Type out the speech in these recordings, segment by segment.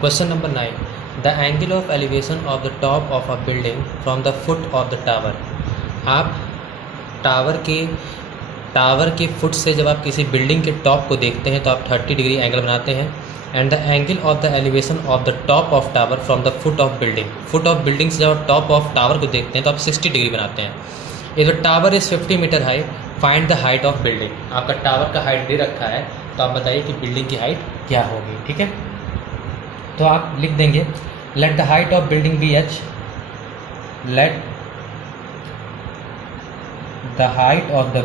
Question number 9, the angle of elevation of the top of a building from the foot of the tower. आप tower के foot से जब आप किसी building के टॉप को देखते हैं तो आप 30 डिग्री एंगल बनाते हैं। And the angle of the elevation of the top of tower from the foot of building से जब आप टॉप ऑफ टावर को देखते हैं तो आप 60 डिग्री बनाते हैं। If the tower is 50 metre high, find the height of building. आपका टावर का हाइट दे रखा है तो आप बताइए कि बिल्डिंग की हाइट क्या होगी। ठीक है, तो आप लिख देंगे let the height of building B H. Let the height of the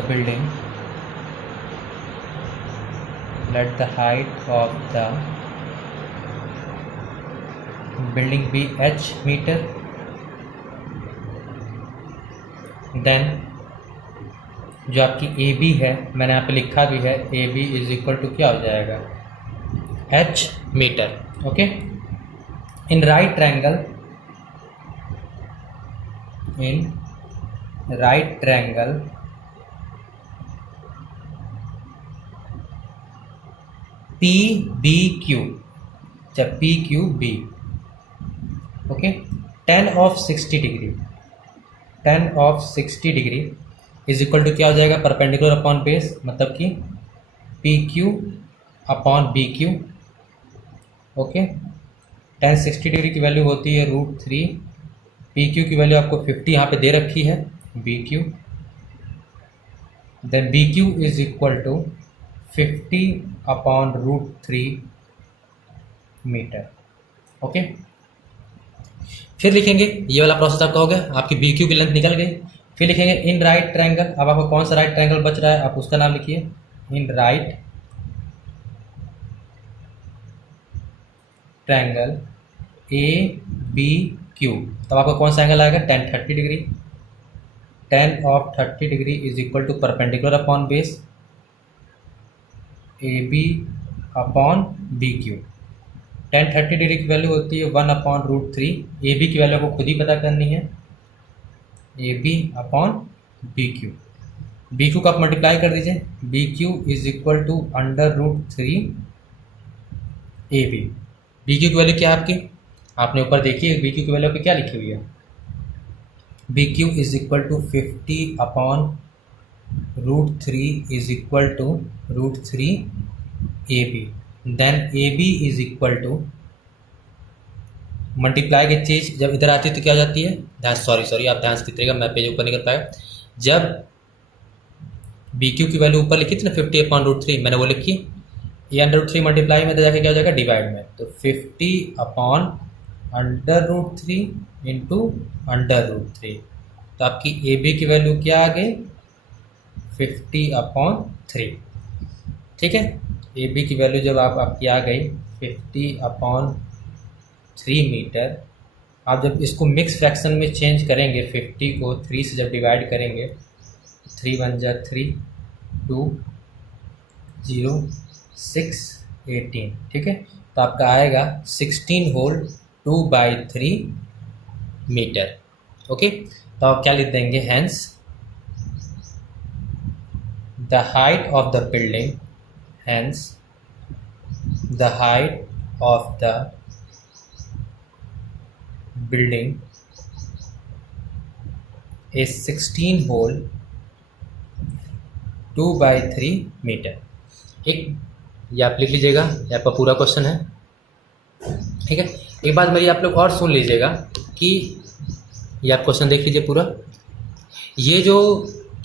building be h meter, then जो आपकी ए बी है, मैंने यहाँ पे लिखा भी है, A B is equal to क्या हो जाएगा, h metre. Okay, in right triangle P B Q, जब P Q B, okay, tan of 60 degree is equal to क्या हो जाएगा, परपेंडिकुलर अपॉन बेस, मतलब कि P Q upon B Q. Okay, tan 60 degree की वैल्यू होती है √3, P Q की वैल्यू आपको 50 यहाँ पे दे रखी है, B Q, then B Q is equal to 50 upon √3 metre. Okay, फिर लिखेंगे, ये वाला प्रोसेस आपका हो गया, आपकी बी क्यू की लेंथ निकल गई। फिर लिखेंगे इन राइट ट्रायंगल। अब आपको कौन सा राइट ट्रायंगल बच रहा है, आप उसका नाम लिखिए, in right triangle A B Q. तब आपका कौन सा एंगल आएगा, tan 30 degree. tan of 30 degree is equal to perpendicular upon base, A B upon B Q. tan 30 degree की वैल्यू होती है 1 अपॉन √3। ए बी की वैल्यू आपको खुद ही पता करनी है, A B upon B Q. B Q का आप मल्टीप्लाई कर दीजिए, B Q is equal to √3 A B. B Q की वैल्यू क्या है आपकी, आपने ऊपर देखिए बी क्यू की वैल्यू पे क्या लिखी हुई है, B Q is equal to 50 upon √3 is equal to √3 A B. Then A B is equal to, multiply की चीज़ जब इधर आती है तो क्या हो जाती है, सॉरी आप ध्यान से दिखेगा, मैं पेज ऊपर नहीं कर पाया। जब बी क्यू की वैल्यू ऊपर लिखी थी ना 50 अपॉन √3, मैंने वो लिखी, ये √3 मल्टीप्लाई में तो जाके क्या हो जाएगा, डिवाइड में, तो 50 अपॉन √3 इंटू √3। तो आपकी ए बी की वैल्यू क्या आ गई, 50 अपॉन 3। ठीक है, ए बी की वैल्यू जब आपकी आ गई 50 अपॉन 3 मीटर। आप जब इसको मिक्स फ्रैक्शन में चेंज करेंगे, 50 को 3 से जब डिवाइड करेंगे, 3 1 जा 3, 2 0 6 18। ठीक है, तो आपका आएगा 16 होल 2/3 मीटर। ओके, तो आप क्या लिख देंगे, hence the height of the building, hence the height of the building is 16 whole 2/3 metre. एक ये आप लिख लीजिएगा, ये आपका पूरा क्वेश्चन है। ठीक है, एक बात मेरी आप लोग और सुन लीजिएगा कि ये आप क्वेश्चन देख लीजिए पूरा। ये जो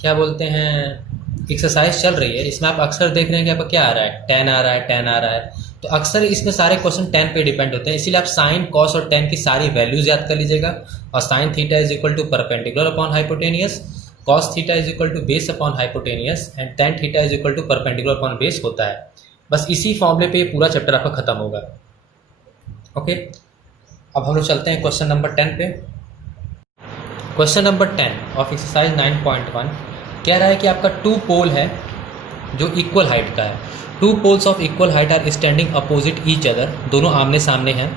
क्या बोलते हैं एक्सरसाइज चल रही है, इसमें आप अक्सर देख रहे हैं कि आपका क्या आ रहा है, tan आ रहा है, tan आ रहा है। तो अक्सर इसमें सारे क्वेश्चन tan पे डिपेंड होते हैं, इसीलिए आप साइन कॉस और tan की सारी वैल्यूज याद कर लीजिएगा। और sine theta is equal to perpendicular upon hypotenuse, cos theta is equal to base upon hypotenuse, and tan theta is equal to perpendicular upon base होता है। बस इसी फॉर्मूले पे पूरा चैप्टर आपका खत्म होगा। ओके, अब हम लोग चलते हैं क्वेश्चन नंबर 10 पे। क्वेश्चन नंबर 10 ऑफ एक्सरसाइज 9.1 कह रहा है कि आपका 2 पोल है जो इक्वल हाइट का है। 2 poles of equal height are standing opposite each other, दोनों आमने सामने हैं,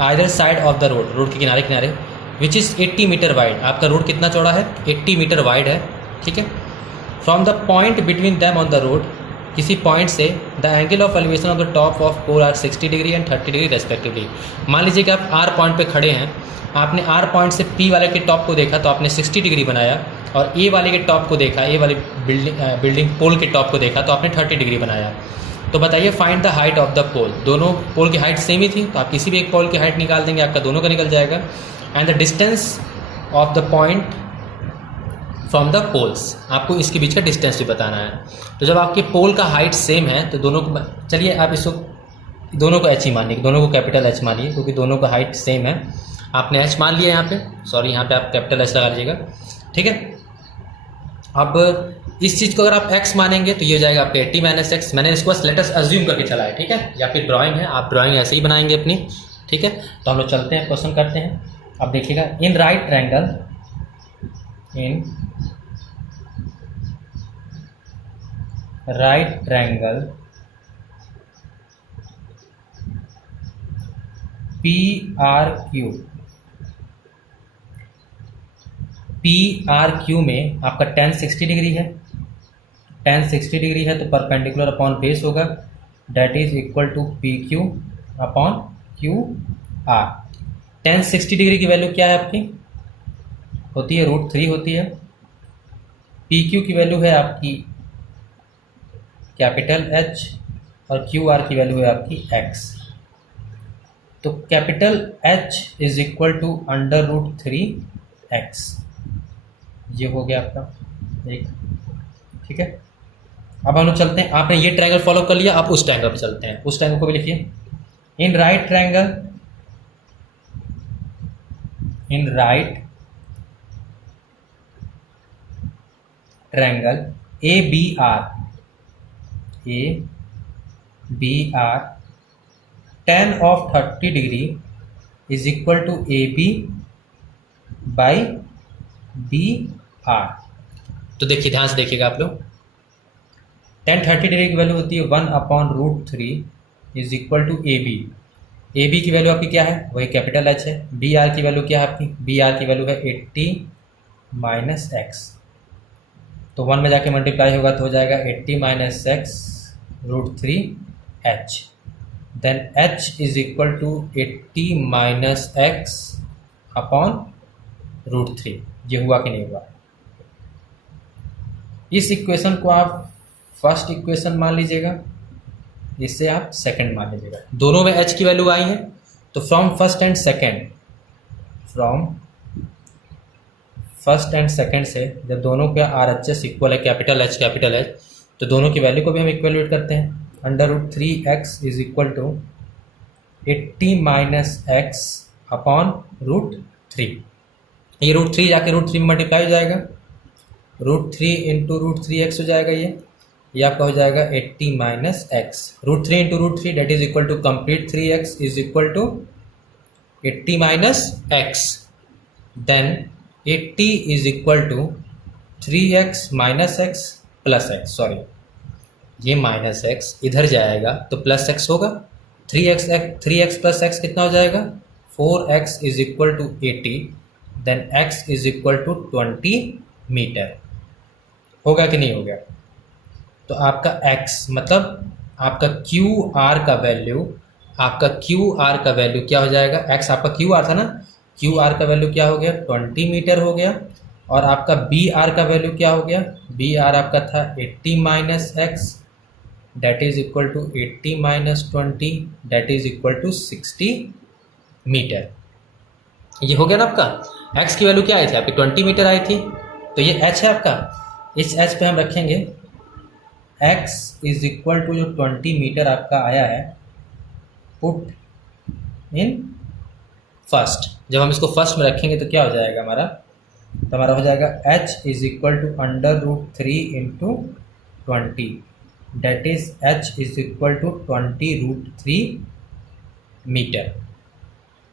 either side of the road, road के किनारे किनारे, विच इज़ 80 मीटर वाइड। आपका रोड कितना चौड़ा है, 80 मीटर वाइड है। ठीक है, from the point between them on the road किसी पॉइंट से the angle of elevation of the top of pole are 60 degree and 30 degree respectively. मान लीजिए कि आप आर पॉइंट पे खड़े हैं, आपने आर पॉइंट से पी वाले के टॉप को देखा तो आपने 60 डिग्री बनाया, और ए वाले के टॉप को देखा, ए वाली बिल्डिंग पोल के टॉप को देखा तो आपने 30 डिग्री बनाया। तो बताइए find the height of the pole. दोनों पोल की हाइट सेम ही थी, तो आप किसी भी एक पोल की हाइट निकाल देंगे, आपका दोनों का निकल जाएगा। And the distance of the point from the poles, आपको इसके बीच का डिस्टेंस भी बताना है। तो जब आपके पोल का हाइट सेम है तो दोनों को, चलिए आप इसको दोनों को एच ही मानिए, दोनों को कैपिटल एच मानिए, क्योंकि दोनों का हाइट सेम है। आपने एच मान लिया यहाँ पे, सॉरी यहाँ पे आप कैपिटल एच लगा लीजिएगा, ठीक है। अब इस चीज़ को अगर आप x मानेंगे तो ये हो जाएगा आपके 80 माइनस एक्स। मैंने इसको बस लेटेस्ट अज्यूम करके चला है, ठीक है, या फिर ड्राइंग है, आप ड्राइंग ऐसे ही बनाएंगे अपनी, ठीक है। तो हम लोग चलते हैं, क्वेश्चन करते हैं। अब देखिएगा, in right triangle, in right triangle P R Q में आपका tan 60 डिग्री है, tan 60 डिग्री है तो परपेंडिकुलर अपॉन बेस होगा, that is equal to P Q upon Q R. tan 60 degree की वैल्यू क्या है आपकी, होती है √3 होती है। पी क्यू की वैल्यू है आपकी कैपिटल एच, और क्यू आर की वैल्यू है आपकी एक्स। तो capital H is equal to √3x, ये हो गया आपका एक, ठीक है। अब हम लोग चलते हैं, आपने ये ट्रायंगल फॉलो कर लिया, आप उस ट्रायंगल पे चलते हैं। उस ट्रायंगल को भी लिखिए, in right triangle A B R tan of 30 degree is equal to A B by B R. तो देखिए, ध्यान से देखिएगा आप लोग, tan 30 डिग्री की वैल्यू होती है 1/√3 is equal to A B. A B की वैल्यू आपकी क्या है, वही कैपिटल एच है। बी आर की वैल्यू क्या है आपकी, बी आर की वैल्यू है 80 माइनस एक्स। तो 1 में जाके मल्टीप्लाई होगा तो हो जाएगा 80 minus X √3h। Then h is equal to 80 minus X upon √3। ये हुआ कि नहीं हुआ। इस इक्वेशन को आप फर्स्ट इक्वेशन मान लीजिएगा, इससे आप सेकंड मान लीजिएगा। दोनों में h की वैल्यू आई है, तो फ्रॉम फर्स्ट एंड सेकंड से जब दोनों का RHS इक्वल है, कैपिटल एच, तो दोनों की वैल्यू को भी हम इक्वलुएट करते हैं। √3x is equal to 80 minus X upon √3। ये √3 जाके √3 में मल्टीप्लाई हो जाएगा, √3 इंटू √3x हो जाएगा। ये आपका हो जाएगा 80 minus X. √3 into √3 that is equal to complete 3x is equal to 80 minus X. Then 80 is equal to 3x minus X plus X, sorry ये माइनस एक्स इधर जाएगा तो प्लस एक्स होगा। 3x प्लस एक्स कितना हो जाएगा, 4x is equal to 80। Then x is equal to 20 metre. होगा कि नहीं हो गया। तो आपका x मतलब आपका QR का वैल्यू, क्या हो जाएगा, x आपका QR था ना, QR का वैल्यू क्या हो गया, 20 मीटर हो गया। और आपका BR का वैल्यू क्या हो गया, BR आपका था 80 minus X, that is equal to 80 minus 20, that is equal to 60 metre. ये हो गया ना आपका। x की वैल्यू क्या आई थी आपकी, 20 मीटर आई थी, तो ये h है आपका। इस h पे हम रखेंगे x इज इक्वल टू जो 20 मीटर आपका आया है, पुट इन फर्स्ट। जब हम इसको फर्स्ट में रखेंगे तो क्या हो जाएगा हमारा, तो हमारा हो जाएगा h is equal to √3 into 20, that is h is equal to 20√3 metre.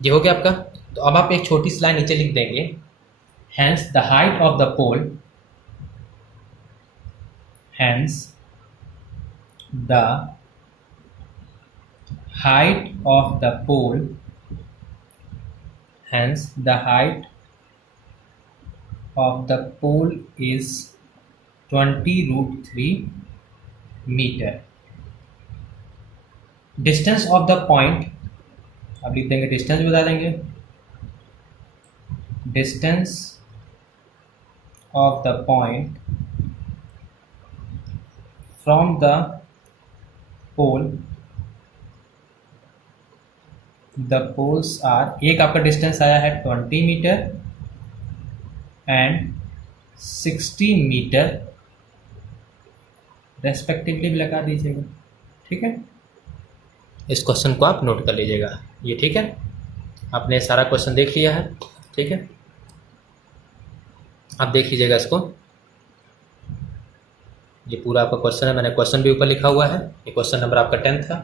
ये हो गया आपका। तो अब आप एक छोटी सी लाइन नीचे लिख देंगे, hence the height of the pole, hence the height of the pole, hence the height of the pole is 20√3 metre. Distance of the point, अब लिख देंगे डिस्टेंस बता देंगे, distance of the point from the pole, the poles are, एक आपका distance आया है 20 metre and 60 metre respectively लगा दीजिएगा। ठीक है, इस क्वेश्चन को आप नोट कर लीजिएगा। ये ठीक है, आपने सारा क्वेश्चन देख लिया है। ठीक है, आप देख लीजिएगा इसको, ये पूरा आपका क्वेश्चन है, मैंने क्वेश्चन भी ऊपर लिखा हुआ है। ये क्वेश्चन नंबर आपका 10 था।